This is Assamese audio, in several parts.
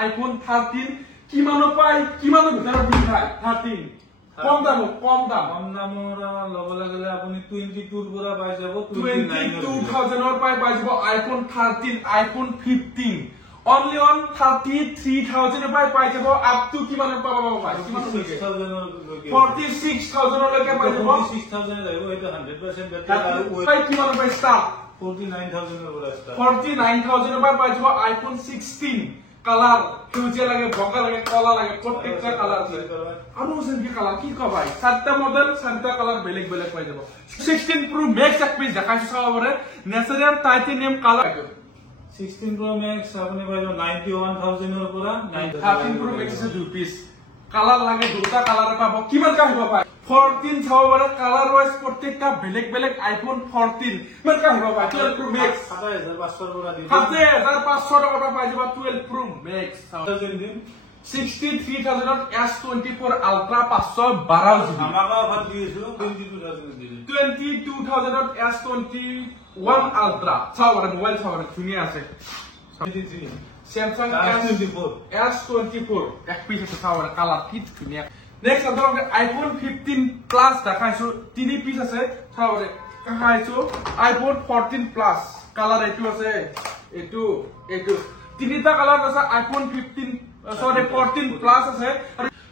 আইফোন 13 কিমানো পাই কিমানো ভিতৰত দি খায় 13 কম দাম লব লাগিলে আপুনি 22 পৰা পাই যাব 22000 ৰ পাই যাব আইফোন 13 আইফোন 15 only on 33000 পাই পাই যাব আপ টু কিমানৰ পাব পাই কিমান 46000 লৈকে পাই যাব 46000 যাইব এটা 100% বেটাৰী আৰু পাই কিমান পাই স্টাৰ্ট 49000 ৰ পৰা স্টার্ট 49000 পাই পাই যাব আইফোন 16 কালার ফিউচার লাগে বগা লাগে কলা লাগে প্রত্যেকটা কালার আছে আর ওসেনকি কালার কি কয় ভাই সাতটা মডেল সাতটা কালার বেলেগ বেলেগ পাই যাব 16 প্রো ম্যাক্স এক পিস দেখাইছো সবরে natural titanium colour 16 Pro Max আপনি পাইছো 91000 এর পৰা 13 Pro Max আছে দুই পিস কালার লাগে দুটা কালার পাবো কিমান কা হইব ভাই 14 সবরে কালার ওয়াইজ প্রত্যেকটা বেলেগ বেলেগ আইফোন 14 কিমান কা হইব ভাই 12 Pro Max 7500 এর পৰা দি 7500 টাকা পাই যাব 12 Pro Max 63000 S24 Ultra 512 GB আমাকা offer দিয়েছো 22000 দিলে 22000 S21 Ultra সাবরে মোবাইল সাবরে শুনিয়ে আছে Samsung S24 এক পিস আছে সাবরে কালার কি শুনিয়ে নেক্সট আপনাদের আইফোন 15 প্লাস দেখাইছো তিন পিস আছে সাবরে দেখাইছো আইফোন 14 প্লাস কালার এটু আছে এটু তিনিটা কালার আছে আইফোন 15 সরি 14 প্লাস আছে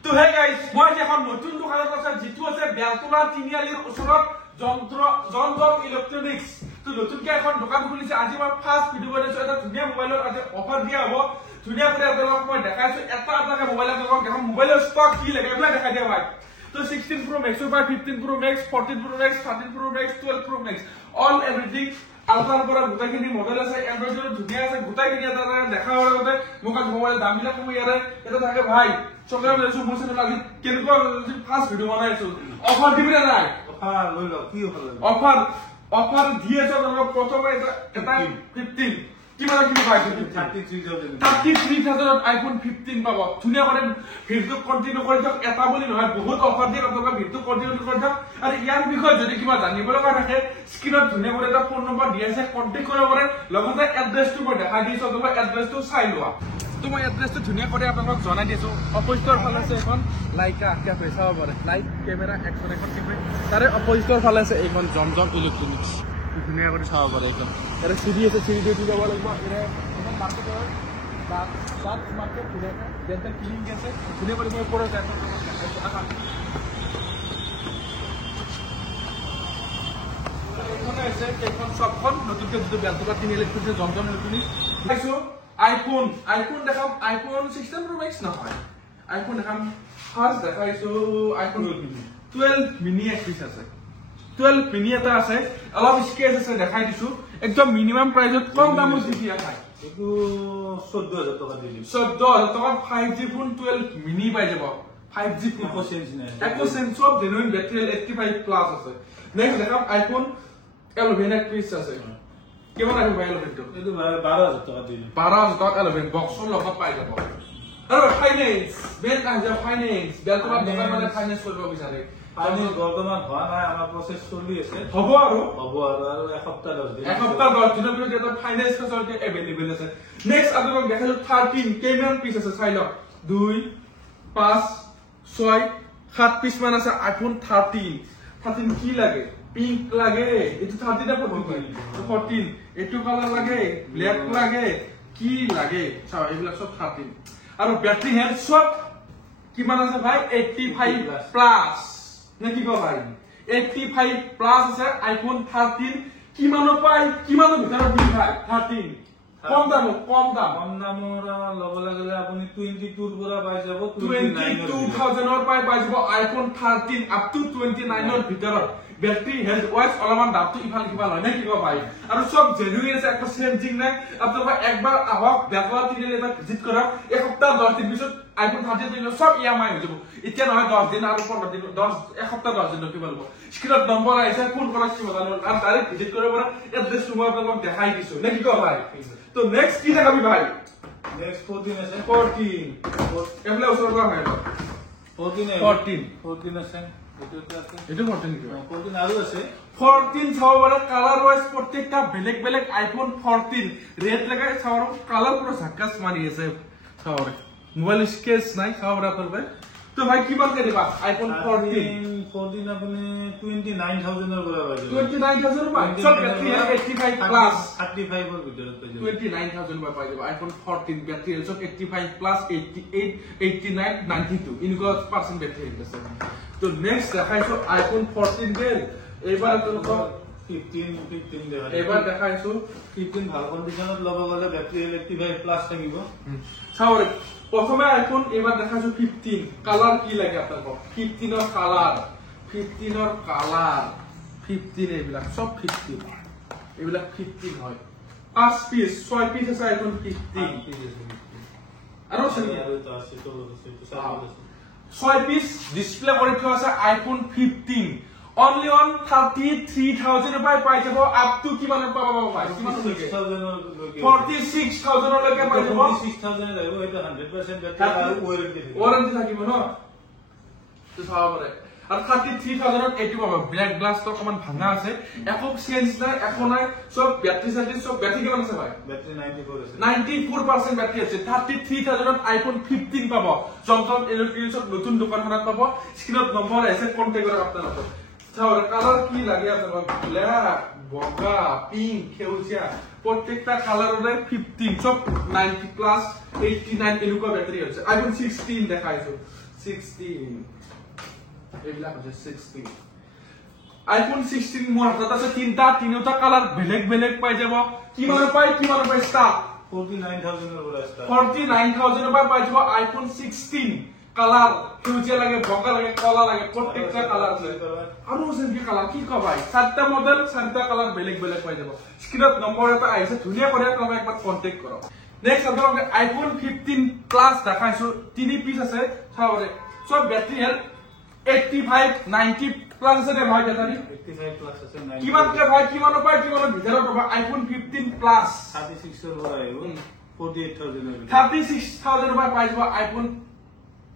তো হে গাইস মই এখন নতুন দোকানত আছে যেটো আছে বেলতলা তিনিআলিৰ ওচৰত জমজম ইলেক্ট্ৰনিক্স তো নতুনকে এখন দোকান খুলিছে আজি মই ফাৰ্স্ট ভিডিও বনাইছো এটা ধুনিয়া মোবাইলৰ আজি অফাৰ দিয়া হ'ব ধুনিয়া কৰে আপোনাক মই দেখাইছো এটা এটা মোবাইলৰ দোকান দেখো মোবাইলৰ স্টক কি লাগে এগুলা দেখাই দিয়া ভাই তো 16 Pro Max বা 15 Pro Max 14 Pro Max 13 Pro Max 12 Pro Max all everything আলফাৰ পৰা গোটাখিনি মডেল আছে এন্ড্ৰইডৰ ধুনিয়া আছে গোটাখিনি এটা দেখা হোৱাৰ আগতে মোক মোবাইল দামবিলাক কম ইয়াৰে এটা থাকে ভাই চকৰা লৈছো মোৰ চেনেল আজি কেনেকুৱা ফার্স্ট ভিডিও বনাইছো অফার দিবি না নাই অফার লৈ ল কি অফার দিয়েছে আমরা প্রথমে এটা 15 কিমান কিলো পাইছো 33000 আইফোন 15 পাব ধুনিয়া করে ভিডিও কন্টিনিউ কৰি থাক এটা বুলি নহয় বহুত অফাৰ দিয়ে আপোনাক ভিডিও কন্টিনিউ কৰি থাক আৰু ইয়াৰ বিষয়ে যদি কিবা জানিব লগা থাকে স্ক্ৰিনত ধুনিয়া কৰে এটা ফোন নম্বৰ দি আছে কন্টাক্ট কৰিব পাৰে লগতে এড্ৰেছটো মই দেখাই দিছো অথবা এড্ৰেছটো চাই লোৱা তো মই এড্ৰেছটো ধুনিয়া কৰে আপোনাক জনাই দিছো অপোজিটৰ ফালে আছে এখন লাইকা আকিয়া পইচা হ'ব পাৰে লাইট ক্যামেৰা অ্যাকশন এখন কেমে তাৰে অপোজিটৰ ফালে আছে এইখন জমজম ইলেক্ট্ৰনিক্স ধুনিয়া কৰে চাব পাৰে একদম এৰে সিডি আছে সিডি দি যাব লাগিব এৰে এখন মাৰ্কেটৰ বাট মাৰ্কেট ধুনিয়া ডেন্টাল ক্লিনিক আছে ধুনিয়া কৰে মই পৰে যায় এখানে আছে এখন সবখন নতুনকে যদি বেলতলা তিনিআলিত খুলিছে জমজম ইলেক্ট্ৰনিক্স দেখাইছো আইফোন দেখাম আইফোন 16 Pro Max নহয় আইফোন দেখাম ফার্স্ট দেখাইছো আইফোন 12 মিনি এক পিস আছে 12 মিনি এটা আছে অলপ স্কেচ আছে দেখাই দিছো একদম মিনিমাম প্রাইসত কম দামত দিয়া খায় এটো 14000 টাকা দিলি 14000 টাকা 5G ফোন 12 মিনি পাই যাব 5G ফোন কোশ্চেন নাই একো sense of genuine battery 85 plus আছে নেক্সট দেখাম আইফোন 11 এক পিস আছে কেমন আহিব ভাই 11 তো এটো 12000 টাকা দিলি 12000 টাকা 11 বক্সৰ লগত পাই যাব আৰু ফাইনান্স বেংক আহি যাব ফাইনান্স বেলতলা দোকান মানে ফাইনান্স কৰিব বিচাৰে পানি বৰ্তমান হোৱা নাই আমাৰ প্ৰসেস চলি আছে হ'ব আৰু এসপ্তাহ 10 দিন এসপ্তাহ 10 দিনৰ ভিতৰত এটা ফাইনান্স ফেচিলিটি এভেইলেবল আছে নেক্সট আপোনাক দেখালো 13 কেমেৰা পিস আছে চাই লওক 2 5 6 7 পিস মান আছে আইফোন 13 কি লাগে পিঙ্ক লাগে এটো 13 না 14 এটো কালার লাগে ব্ল্যাক লাগে কি লাগে চাও এগুলা সব 13 আৰু ব্যাটারি হেলথ সব কিমান আছে ভাই 85 প্লাস নাকি গো ভাই 85 প্লাস আছে আইফোন 13 কিমানো পাই কিমানো ভিতৰত দি ভাই 13 কম দামৰ লব লাগিলে আপুনি 22 পৰা পাই যাব 22000 ৰ পাই যাব আইফোন 13 আপ টু 29 ৰ ভিতৰত ব্যাটারি হেলথ ওয়াইজ অলমান দামটো ইফাল কিবা লয় নাকি গো ভাই আৰু সব জেনুইন আছে একো চেঞ্জিং নাই আপোনালোক একবাৰ আহক বেলতলা তিনিআলি এটা ভিজিট কৰক এসপ্তাহ 10 দিন পিছত আইফোন 13 দিন সব ইএমআই হৈ যাব এতিয়া নহয় 10 দিন আৰু 15 দিন 10 এসপ্তাহ 10 দিন কিবা লব স্ক্ৰিনত নম্বৰ আহিছে ফোন কৰক কি বজানো আৰু ডাইৰেক্ট ভিজিট কৰিব পৰা এড্ৰেছ মই আপোনালোক দেখাই দিছো নাকি গো ভাই তো নেক্সট কি দেখাবি ভাই নেক্সট 14 আছে 14 এফলে ওচৰৰ পৰা হয় 14 আছে এটো 14 কি 14 আৰু আছে 14 চাওবারে কালার ওয়াইজ প্রত্যেকটা বেলেগ বেলেগ আইফোন 14 রেড লাগায় চাওর কালার পুরো ঝাক্কাস মারি আছে চাওরে মোবাইল স্কেচ নাই চাওরে আপনাদের তো ভাই কিমান কে দিবা আইফোন 14 আপনি 29000 এর করে পাইছে 29000 পাই সব ব্যাটারি 85 প্লাস 35 এর ভিতরে পাইছে 29000 পাই যাবে আইফোন 14 ব্যাটারি সব 85 প্লাস 88 89 92 ইনগো পার্সেন্ট ব্যাটারি আছে তো নেক্সট দেখাইছো আইফোন 14 কে এবার তো 15 দেখা এবার দেখাইছো 15 ভালো কন্ডিশনত লব গলে ব্যাটারি 85 প্লাস থাকিব চাওরে প্রথমে আইফোন এবার দেখাইছো 15 কালার কি লাগে আপনার 15 এর কালার 15 এর কালার 15 এবিলাক সব 15 এবিলাক 15 হয় 5 পিস 6 পিস আছে আইফোন 15 আৰু তো আছে তো 6 পিস ডিসপ্লে কৰি থোৱা আছে আইফোন 15 only on 33000 রুপায় পাই যাব আপ টু কিমান পাবা ভাই কিমান লাগে 46000 লকে পাই যাব 46000 এর এটা 100% ব্যাটারি আর ওয়ারেন্টি থাকিব ন তো সাবরে আর 33000 এর এটি পাবা ব্ল্যাক গ্লাস তো কমান ভাঙা আছে একো চেঞ্জ নাই একো নাই সব ব্যাটারি সার্ভিস সব ব্যাটারি কিমান আছে ভাই ব্যাটারি 94 আছে 94% ব্যাটারি আছে 33000 আইফোন 15 পাবো জমজম ইলেকট্ৰনিক্সৰ নতুন দোকানখনত পাবো স্ক্ৰিনত নম্বৰ আছে কন্টাক্ট কৰক আপোনালোকক চাওরে কালার কি লাগে আপনার ব্ল্যাক বগা পিঙ্ক খেউচিয়া প্রত্যেকটা কালারের 15 সব 90 প্লাস 89 এলুকা ব্যাটারি আছে আইফোন 16 দেখাইছো 16 এগুলা হচ্ছে 16 আইফোন 16 মোর হাতত আছে তিনটা কালার বেলেগ পাই যাব কিমান পাই স্টার্ট 49000 এর বড় স্টার্ট 49000 রুপায় পাই যাব আইফোন 16 কালার ফিউচার লাগে বগা লাগে কলা লাগে প্রত্যেকটা কালার আছে আৰু যেনকি কালাৰ কি কবাই সাতটা মডেল সাতটা কালাৰ বেলেগ পাই যাব স্ক্ৰিনত নম্বৰ এটা আইছে ধুনিয়া করে তুমি একবার কন্টাক্ট করো নেক্সট আপোনালোকে আইফোন 15 প্লাস দেখাইছো 3 পিস আছে চাওরে সব ব্যাটারি হেল 85 90 প্লাস আছে নে ভাই ব্যাটারি 85 প্লাস আছে 90 কিমান কে ভাই কিমান পাই কিমান ভিতৰত পাবা আইফোন 15 প্লাস 36 এর বড় আইবো 48000 এর 36000 রুপায় পাই যাব আইফোন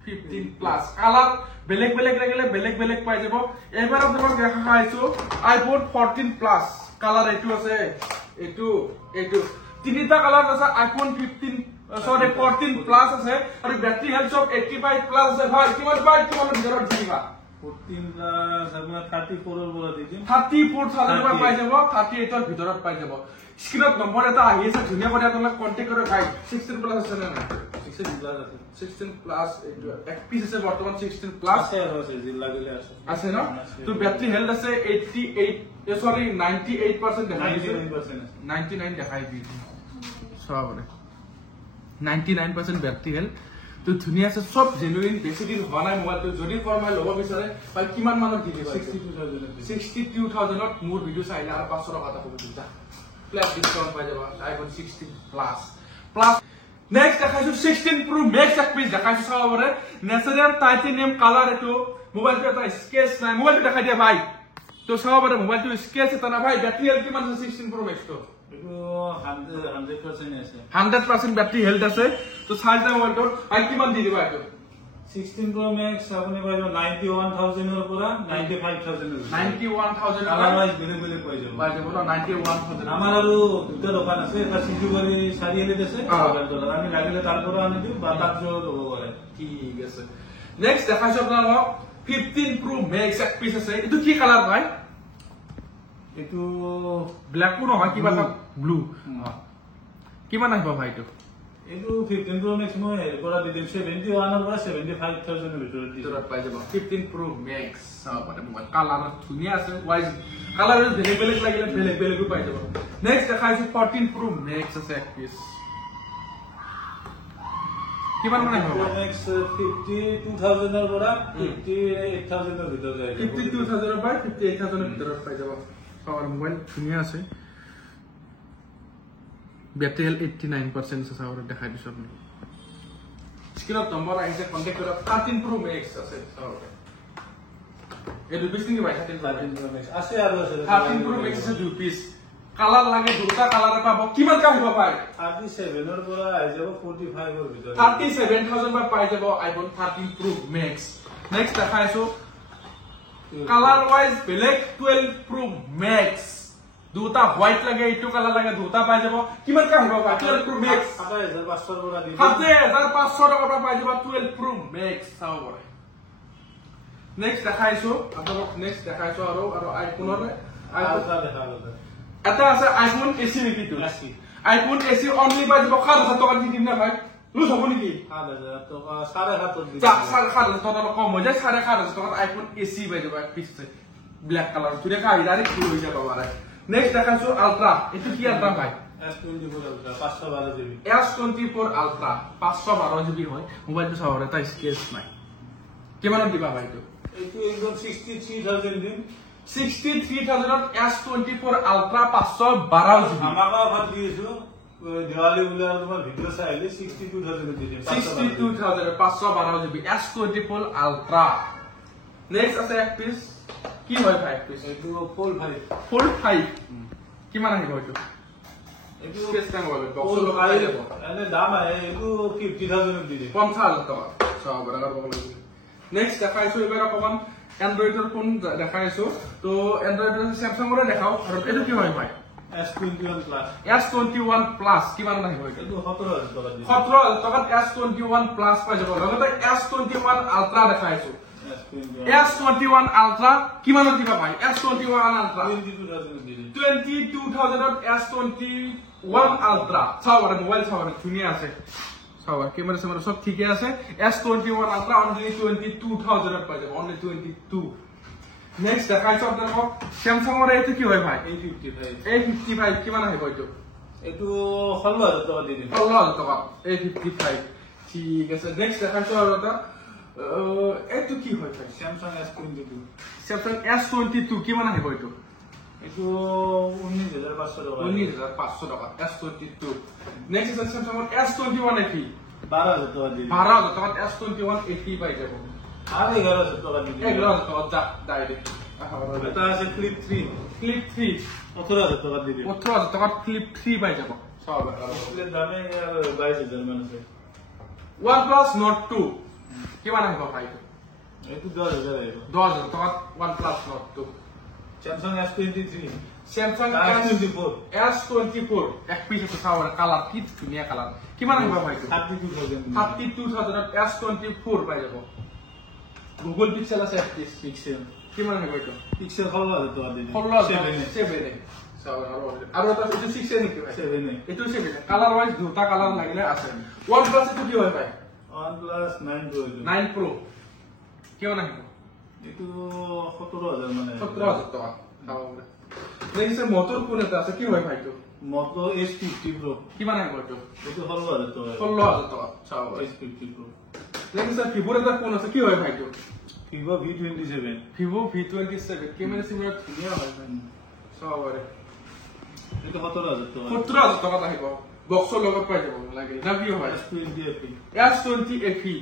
15 প্লাস কালার বেলেগ লাগিলে বেলেগ পাই যাব এবাৰ আপোনাক দেখা পাইছো আইফোন 14 প্লাস কালার এটু আছে এটু তিনিটা কালার আছে আইফোন 15 সরি 14 প্লাস আছে আৰু ব্যাটাৰি হেলথ সব 85 প্লাস আছে ভাই কিমান ভিতৰত দিবা 14 প্লাস আপনাৰ 34 এৰ বড় দিদিন 34000 ৰুপায় পাই যাব 38 এৰ ভিতৰত পাই যাব স্ক্ৰিনত নম্বৰ এটা আহি আছে ধুনিয়া কৰে আপোনাক কন্টাক্ট কৰে গাইড 16 প্লাস আছে না 16 প্লাস আছে 16 প্লাস এক পিস আছে বর্তমান 16 প্লাস আছে জিল্লা গলে আছে না তো ব্যাটারি হেলথ আছে 88 সরি 98% দেখাই দিছে 99 দেখাই দিছে সবরে 99% ব্যাটারি হেলথ তো ধুনিয়া আছে সব জেনুইন বেছি দিন হোৱা নাই মোবাইলটো যদি ফৰমাই ল'ব বিচাৰে বা কিমান মানত দি দিব 62000 ত মোৰ ভিডিও চাইলে আৰু 500 টকা এটা কবি দিছা ফ্ল্যাট ডিসকাউন্ট পাই যাবা আইফোন 16 প্লাস নেক্সট দেখাইছো 16 প্রো ম্যাক্স এক পিস দেখাইছো চাওরে ন্যাচারাল টাইটানিয়াম কালার এটো মোবাইলটো এটা স্কেচ নাই মোবাইলটো দেখাই দিয়া ভাই তো চাওরে মোবাইলটো স্কেচ এটা না ভাই ব্যাটারি হেলথ কিমান আছে 16 প্রো ম্যাক্স তো এটো 100% আছে 100% ব্যাটারি হেলথ আছে তো সাইজ দা মোবাইলটো আর কিমান দি দিবা এটো 16 Pro Max আপনি পাইবেন 91000 এর পুরা 95000 এর 91000 আদারওয়াইজ বেলে পাই যাবেন পাই যাবো 91000 আমার আরো দুটো দোকান আছে এটা সিজুবাড়ি সারিয়েলে দেশে $1000 আমি লাগিলে তারপরে আনি দিই বা তারপরে দেবো বলে ঠিক আছে নেক্সট দেখাইছো আপনারা 15 Pro Max এক পিস আছে এটো কি কালার ভাই এটো ব্ল্যাক পুরো হয় কিবা ব্লু কিমান আহিব ভাই এটো এটো 15 Pro Max মই এরপরা দিদিন 71 এর পরে 75000 এর ভিতরে পাই যাব 15 Pro Max মানে মোবাইল কালার ধুনিয়া আছে ওয়াইজ কালার বেলেগ লাগিলে বেলেগ পাই যাব নেক্সট দেখাইছো 14 Pro Max আছে এক পিস কিমান মানে হবে Pro Max 52000 এর পরে 58000 এর ভিতরে যায় 52000 এর পরে 58000 এর ভিতরে পাই যাব পাওয়ার মোবাইল ধুনিয়া আছে ব্যাটারি 89% আছে সাউরে দেখাই দিছো আপনি স্ক্রিনত নম্বৰ আহিছে কন্টাক্ট কৰক 13 Pro Max আছে সাউরে এই দুই পিস কি ভাই 13 Pro Max আছে আর আছে 13 Pro Max আছে দুই পিস কালার লাগে দুটা কালারে পাবো কিমান কা হইব ভাই 37 এর পরে আই যাব 45 এর ভিতরে 37000 বা পাই যাব আইফোন 13 Pro Max নেক্সট দেখাইছো কালার ওয়াইজ বেলেগ 12 Pro Max দুটা হোয়াইট লাগে এইটো কালার লাগে দুটা পাই যাব কিমান কা আহিব 12 Pro Max 7500 পৰা দি 7500 টকা পৰা পাই যাব 12 Pro Max চাও বৰে নেক্সট দেখাইছো আপোনাক নেক্সট দেখাইছো আৰু আইফোনৰ আইফোন দেখালো এটা আছে আইফোন এসি নেকি তো আইফোন এসি অনলি পাই যাব 7000 টকা দি দিম না ভাই লুজ হ'ব নেকি 7000 টকা 7.5 দি 7,500 টকা কম হৈ যায় 7,500 টকা আইফোন এসি পাই যাব পিস ব্ল্যাক কালার তুই কাই ডাইরেক্ট কি হৈ যাব বারে নেক্সট দেখাইছো আলট্রা এটো কি আলট্রা ভাই S24 ultra 512 GB S24 ultra 512 GB হয় মোবাইলটো চাওয়ার এটা স্কেচ নাই কিমানত দিবা ভাই তো এটো একদম 63000 দিন 63000 S24 আলট্রা 512 জিবি আমাকা অফার দিয়েছো দিওয়ালি উলার তোমার ভিডিও চাইলে 62000 দিছে 62000 512 জিবি S24 আলট্রা নেক্সট আছে এক পিস কি হয় ভাই পিস এটো ফুল 5 কিমান আহিব এটো এটো স্পেস টাইম হবে বক্স লগাই দেব এনে দাম আহে এটো 50000 দিছে 50000 টাকা সব বরাবর বকল নেক্সট দেখাইছো এবাৰ অকমান এন্ড্ৰইডৰ ফোন দেখাইছো তো এন্ড্ৰইডৰ স্যামসাংৰ দেখাও আৰু এটো কি হয় ভাই S21 Plus S21 Plus কিমান আহিব এটো 17000 টকা দিছে 17000 টকাত S21 Plus পাই যাব লগতে S21 Ultra দেখাইছো S21 Ultra কিমানত দিবা ভাই S21 Ultra 22000 S21 Ultra চাওয়ার মোবাইল চাওয়ার ধুনিয়া আছে চাওয়ার ক্যামেরা সামনে সব ঠিকই আছে S21 Ultra অনলি 22000 পাই যাব অনলি 22 নেক্সট দেখাইছো আপোনাক স্যামসাংৰ এটো কি হয় ভাই A55 কিমান আহিব এটো এটো 16000 টকা দিছে 16000 টকা A55 ঠিক আছে নেক্সট দেখাইছো আৰু এটা এটো কি হয় ভাই Samsung S22 Samsung S22 কিমান আহিব এটো এটো 19500 টাকা 19500 টাকা S22 নেক্সট আছে Samsung S21 FE 12000 টাকা দিছে 12000 টাকা S21 FE পাই যাব আর 11000 টাকা দিছে 11000 টাকা যা ডাইরেক্ট এটা আছে Flip 3 18000 টাকা দিছে 18000 টাকা Flip 3 পাই যাব সব এর দামে 22000 মান আছে OnePlus Nord 2 কিমান আহিব ভাই এটো 10000 আহিব 10000 টাকা OnePlus Nord 2 Samsung S23 Samsung S24 এক পিস আছে চাওয়ার কালার কি ধুনিয়া কালার কিমান আহিব ভাই 32000 S24 পাই যাব Google Pixel আছে এক পিস Pixel কিমান আহিব এটো Pixel 16000 টাকা দিছে 7 চাওয়ার আৰু এটা এটো 6 নেকি ভাই 7 এটো 7 কালার ওয়াইজ দুটা কালার লাগিলে আছে OnePlus এটো কি হয় ভাই OnePlus 9 Pro 9 Pro কিমান আহিব এটো 17000 মানে 17000 টাকা চাওয়ার নেক্সট মোটর কোন এটা আছে কি হয় ভাই তো Moto S50 Pro কিমান আহিব এটো এটো 16000 টাকা 16000 টাকা চাওয়ার S50 Pro নেক্সট ভিভোর এটা কোন আছে কি হয় ভাই তো Vivo V27 Vivo V27 camera সিমরা ধুনিয়া হয় ভাই চাওয়ার এটো 17000 টাকা 17000 টাকা আহিব বক্সৰ লগত পাই যাব লাগে না কি হয় S20 FE S20 FE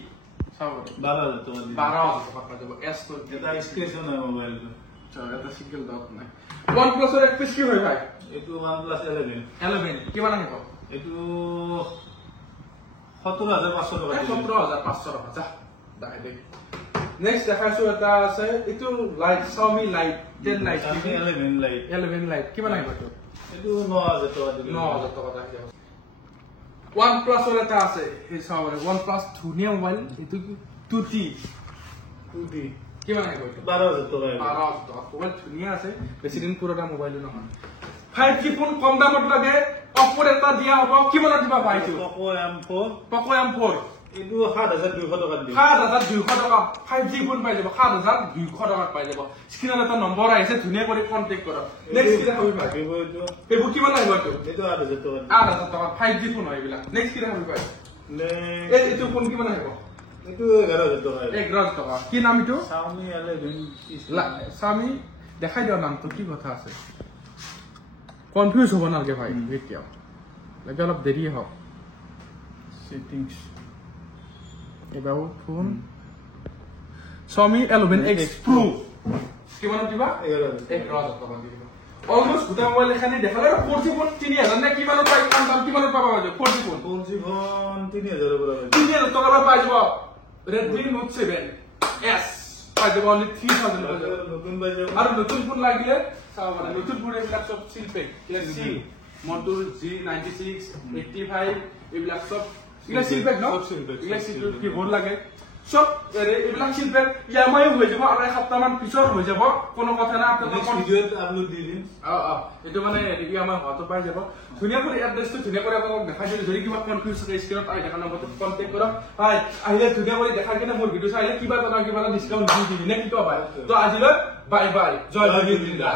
চাওয়ার 12000 টাকা দিছে 12000 টাকা পাই যাব S20 এটা স্ক্র্যাচ না মোবাইল চল এটা সিঙ্গেল ডট নাই OnePlus এর এক পিস কি হয় ভাই এটো OnePlus 11 কিমান আহিব এটো 17500 টাকা 17500 টাকা যা দাই দে নেক্সট দেখাইছো এটা আছে এটো light Xiaomi Lite 10 Lite 11 light 11 Lite কিমান আহিব তো এটো 9000 টাকা দিলে 9000 টাকা আহিব OnePlus এর এটা আছে এই চাওয়ার OnePlus ধুনিয়া মোবাইল এটো কি 2T কিমান আহিব তো 12000 টাকা 12000 টাকা মোবাইল ধুনিয়া আছে বেছি দিন পুরোটা মোবাইল নহয় 5G ফোন কম দামত লাগে Oppo এটা দিয়া হ'ব কিমানত দিবা পাইছো Poco M4 এটো 7200 টাকা দিছে 7200 টাকা 5G ফোন পাই যাব 7200 টাকা পাই যাব স্ক্রিনত এটা নম্বৰ আহিছে ধুনিয়া কৰি কন্টাক্ট কৰা নেক্সট কি হবে ভাই এবু কিমান আহিব তো এটো 8000 টাকা 8000 টাকা 5G ফোন হইবিলা নেক্সট কি হবে ভাই এটো ফোন কিমান আহিব এটো 11000 টাকা 11000 টাকা কি নাম এটো Xiaomi 11 Xiaomi দেখাই দিও নামটো কি কথা আছে কনফিউজ হ'ব নালগে ভাই এতিয়া লাগে অলপ দেৰি হ'ব settings about phone Xiaomi 11X Pro কিমান দিবা 11000 টাকা দিবা অলমোস্ট গুটা মোবাইল এখানে দেখালে 4G ফোন 3000 না কিমানত পাই দাম কিমানত পাবা 4G ফোন 3000 এর উপরে 3000 টাকা পাই যাব Redmi Note 7s পাই যাব অনলি 3000 পাই যাব নতুন বাই যাব আৰু নতুন ফোন লাগিলে চাও মানে নতুন ফোন এইবিলাক সব সিল পেক সি মডুল G96 85 এইবিলাক সব ইলা সিল পেক ন ইলা সিল কি ভোট লাগে সব এইবিলাক সিল পেক ইয়ামাই হৈ যাব আৰু এক সপ্তাহ মান পিছৰ হৈ যাব কোনো কথা না নেক্সট ভিডিওত আপলোড দি দিম এটো মানে ৰিভিউ আমাৰ হয়তো পাই যাব ধুনিয়া কৰি এড্ৰেছটো ধুনিয়া কৰি আপোনাক দেখাই দিলো যদি কিবা কনফিউজ আছে স্ক্ৰিনত আই দেখা নম্বৰটো কন্টাক্ট কৰক হাই আহিলে ধুনিয়া কৰি দেখাই কিনে মোৰ ভিডিও চাইলে কিবা এটা ডিসকাউন্ট দি দিবি নে কি কবা তো আজিলৈ বাই বাই জয় জয় জিন্দা